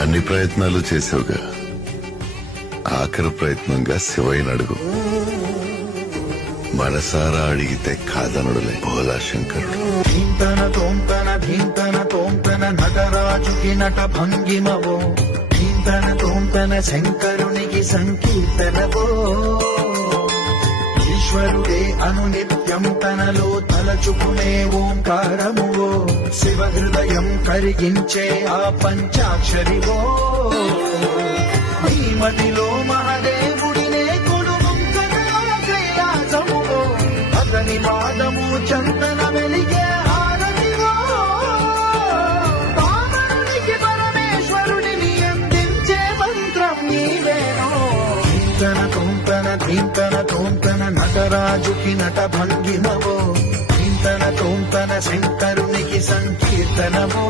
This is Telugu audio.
అన్ని ప్రయత్నాలు చేసావుగా, ఆఖరి ప్రయత్నంగా శివయ్యని అడుగు. మనసారా అడిగితే కాదనుడులే భోలా శంకరుడు. భీంతన తోంతన భీంతన తోంతన నటరాజుకి నట భంగిమవో, భీంతన తోంతన శంకరునికి సంకీర్తనవో. ఈశ్వరుడే అనునిత్యం తనలో తలచుకునే ఓంకారమువో, శివ హృదయం కరిగించే ఆ పంచాక్షరివో. మదిలో మహాదేవుడినే కొడుముంతనలో కైలాసమువో, అతని పాదము చందన వెలిగే హారతివో. పామరునికి పరమేశ్వరుడిని అందించే మంత్రం నీవేనో. భీంతన తోంతన భీంతన తోంతన నటరాజుకి నట భంగిమవో, భీంతన తోంతన శంకరునికి సంకీర్తనవో.